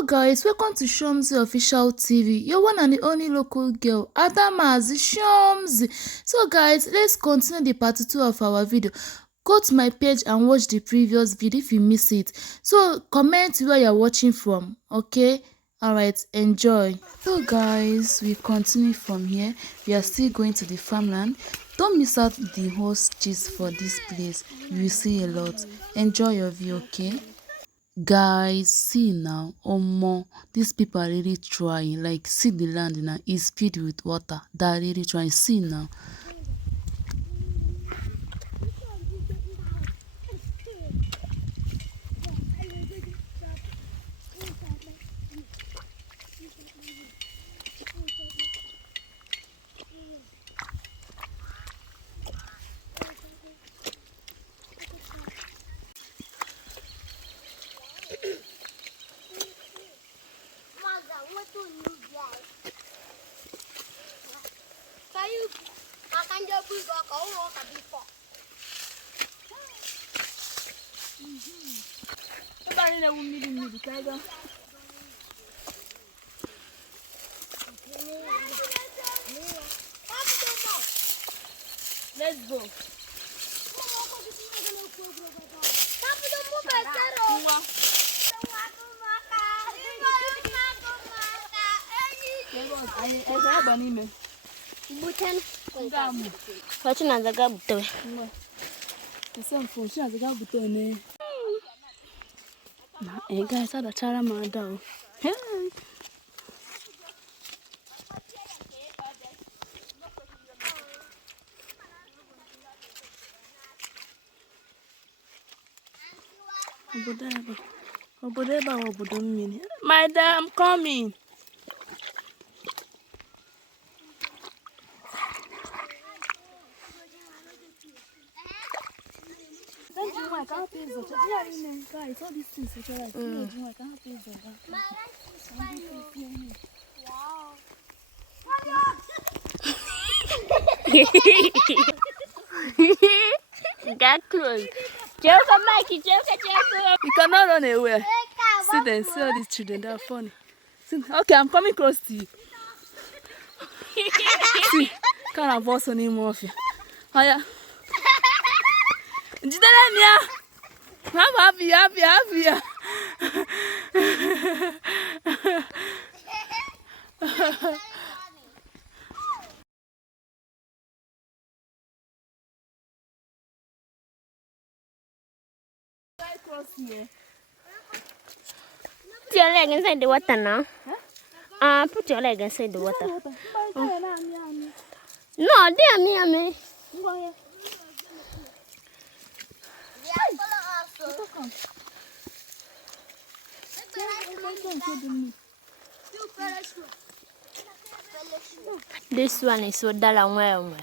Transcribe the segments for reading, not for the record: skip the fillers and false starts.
Hello guys, welcome to Shomzi Official TV, your one and the only local girl, Adama's Shomzi. So guys, let's continue the part 2 of our video. Go to my page and watch the previous video if you miss it. So comment where you're watching from, okay? Alright, enjoy. So guys, we continue from here. We are still going to the farmland. Don't miss out the whole gist for this place. You will see a lot. Enjoy your view, okay? Guys, see now, omo, these people are really trying. Like, see the land now, it's filled with water. They're really trying. See now. Let's go. Guys, ada cara madau. Madam, I'm coming. Guys, all these things are right. Get close. Joker, Mikey, Joker. You cannot run away. See them, see all these children, they are funny. See, okay, I'm coming close to you. See, can't have us anymore. Oh yeah. I'm happy. Put your leg inside the water now. Huh? Put your leg inside the water. No, dear me. This one is Udala Wemwe.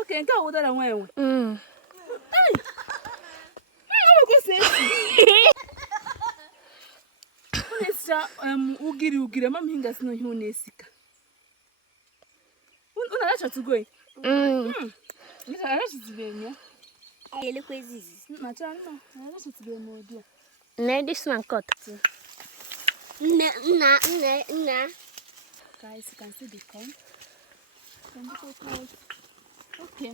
Okay, go with that way. Ugiri, mama hingas no hunesika. Unaacha to go. Unaacha to be me. I look with this. Unaacha to be more dear. No, this one cut. Nah. Guys, you can see the corn. Okay.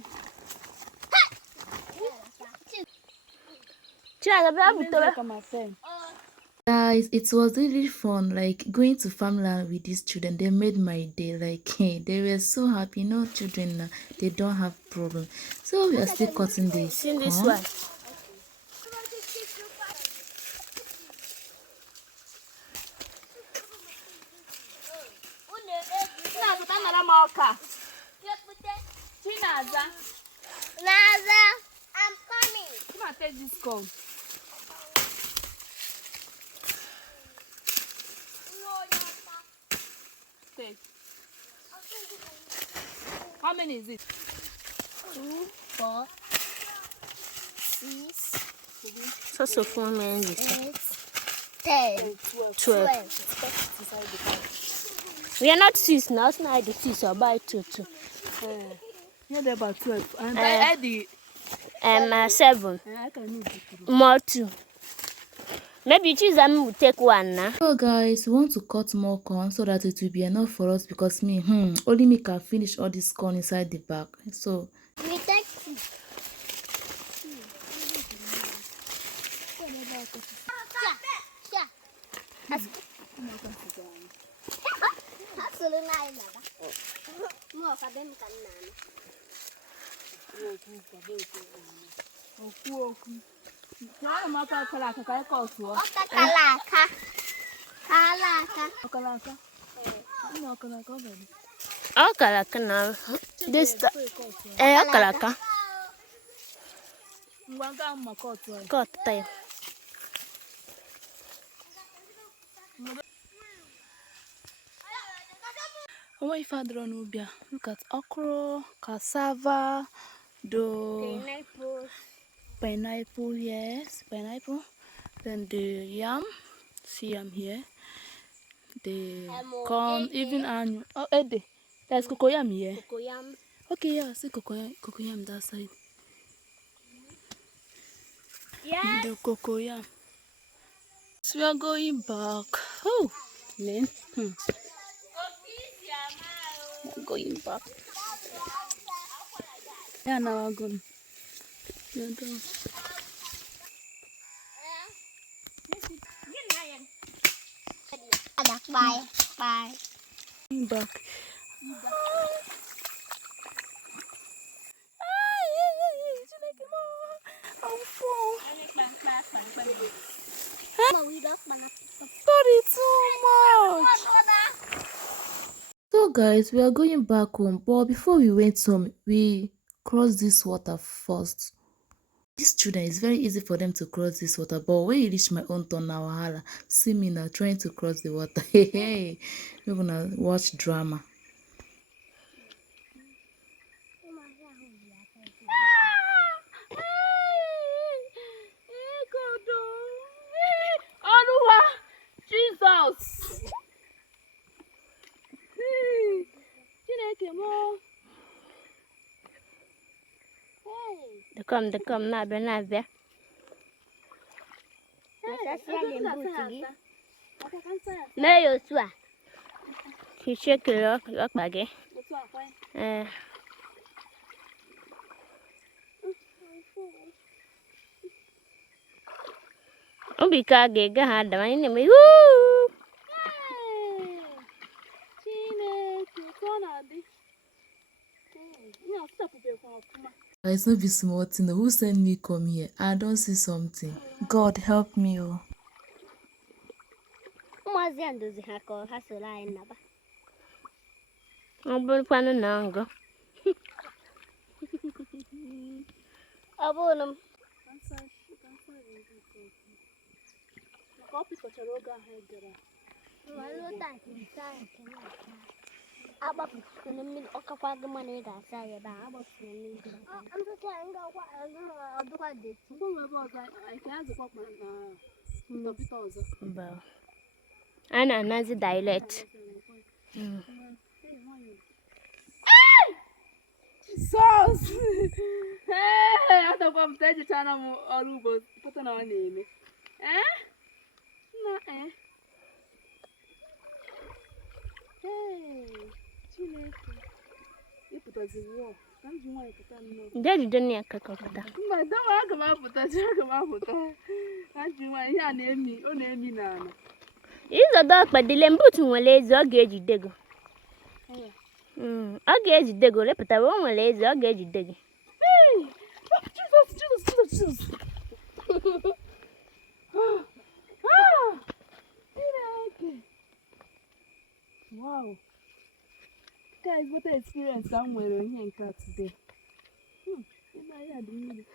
Guys, it was really fun, like going to farmland with these children. They made my day. Like, hey, they were so happy. No children now, they don't have problem. So we are still cutting this. See this one. Naza, I'm coming. Come on, take this corn. Take. How many is it? 2, 4, 6, So 4 minutes. 8, 10, 12. We are not 6 now. It's not the 6 or buy 2. Yeah, they're about 12. And I the 7. I can move it. More 2. Maybe you choose them will take 1 now. So guys, we want to cut more corn so that it will be enough for us because only me can finish all this corn inside the bag. So We take two. Okalaka now. This okalaka. Cut time. oh, if I draw Nubia, look at okra, cassava, the pineapple, yes, pineapple. Then the yam, see yam here. The corn, even onion. Oh, Eddie, there's cocoyam here. Cocoyam. Okay, yeah, see cocoyam that side. Yes. The cocoyam. So we are going back. Oh, man. We are going back. Yeah, now we're going. Yeah, done. Bye. Bye. Going back. Sorry too much. So guys, we are going back home, but before we went home, we crossed this water first. These children, it's very easy for them to cross this water, but when you reach my own turn now, wahala, see me now trying to cross the water. Hey, we're gonna watch drama. Jesus! They come, Nabia. No, you swear. He shake it lock baggy. Ubika gega had the money. Woo! It's not be small thing. Who sent me come here? I don't see something. God help me. Oh. I'm going to nango. Abonum. Ana nazi dialect. Sauce! Hey, I thought I'm dead. You're all over. Put on our name. No, Hey, you put us in war. Daddy don't need a cockota. My dog, come out with us. Come out with us. And you might hear me. Oh, name me now. It's a dog, but the lembu to one lazy or gauge digger. I'll gauge digger, let the wrong lazy or gauge digger. Hey! Jesus! Wow. Guys, what an experience somewhere in here in car today. I had really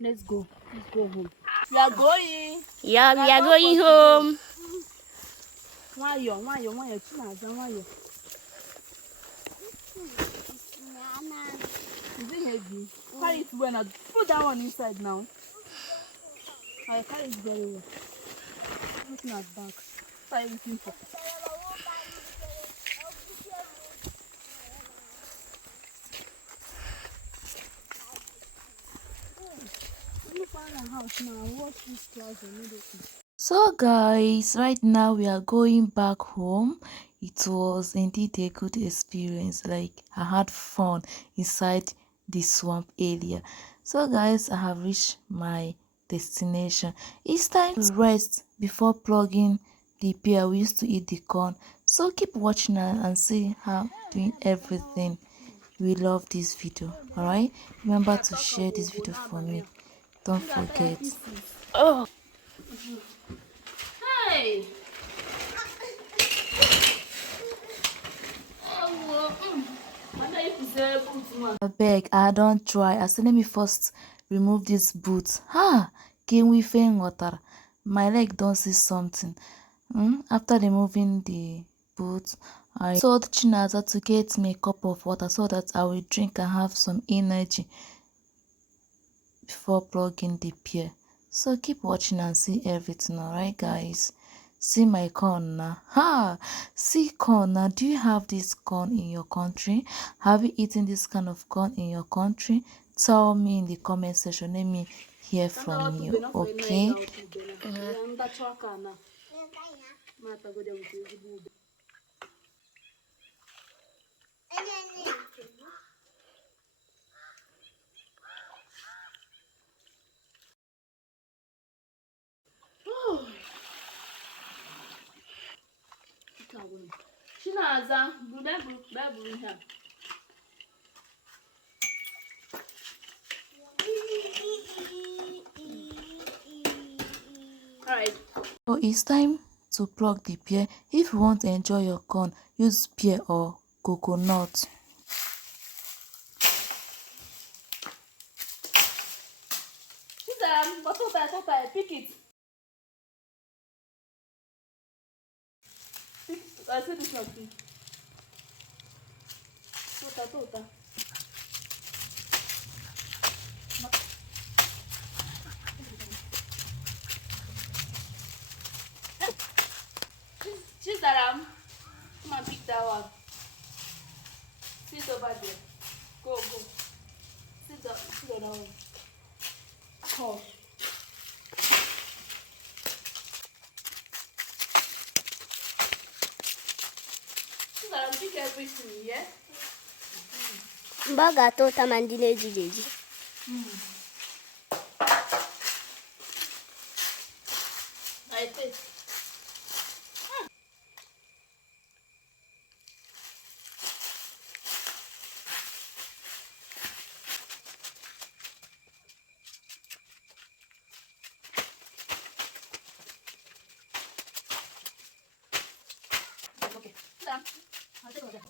Let's go. Let's go home. We are going. Yeah, we are going home. Why you? Chinaza. Is it heavy? Carry it well now. Put that one inside now. I carry it very well. Looking at back. What are you looking for? So guys, right now we are going back home. It was indeed a good experience. Like, I had fun inside the swamp area. So guys, I have reached my destination. It's time to rest before plugging the beer. We used to eat the corn. So keep watching and see how I'm doing everything. We love this video. Alright, remember to share this video for me. Don't forget. Oh. Hey! Abeg, I don't try. I said let me first remove this boot. Can we fain water? My leg don't see something. After removing the boot, I told Chinaza to get me a cup of water so that I will drink and have some energy before plugging the pier. So keep watching and see everything, alright guys? See my corn now. See corn now. Do you have this corn in your country? Have you eaten this kind of corn in your country? Tell me in the comment section. Let me hear from you, okay? Chinaza, Bible here. Alright. So it's time to plug the pear. If you want to enjoy your corn, use pear or coconut. Pick it. I said this one, please. Tota. Chizaram, come and pick that one. Sit over there. Go. Sit on that one. Oh. Chizaram, pick everything, yeah? Baga tota mandile jijeji. I think. Okay. I'll take over.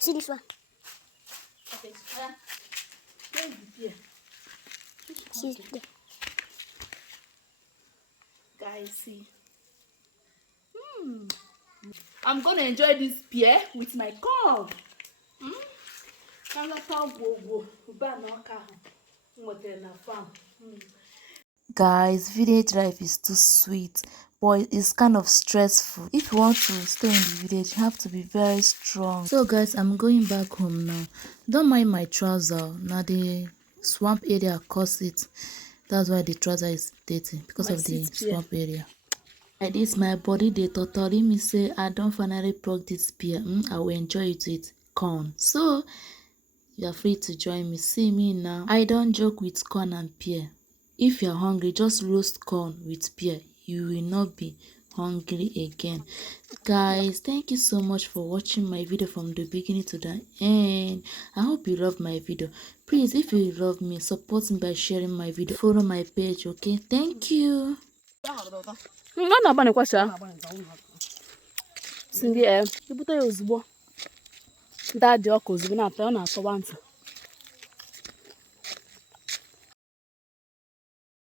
See this one. Okay. Where is the beer? See there. Guys, see. I'm gonna enjoy this beer with my corn. Guys, village life is too sweet, but it's kind of stressful. If you want to stay in the village, you have to be very strong. So guys, I'm going back home now. Don't mind my trouser. Now the swamp area caused it. That's why the trouser is dirty, because of the swamp area. Like this, my body they totally me say I don't finally plug this beer. I will enjoy it with corn. So you are free to join me. See me now. I don't joke with corn and pear. If you're hungry, just roast corn with pear. You will not be hungry again. Guys, thank you so much for watching my video from the beginning to the end. I hope you love my video. Please, if you love me, support me by sharing my video. Follow my page, okay? Thank you. Cindy, you put a ozugbo. That the ọkụ ozugbo na-atọ ọ na-atọwa ntị.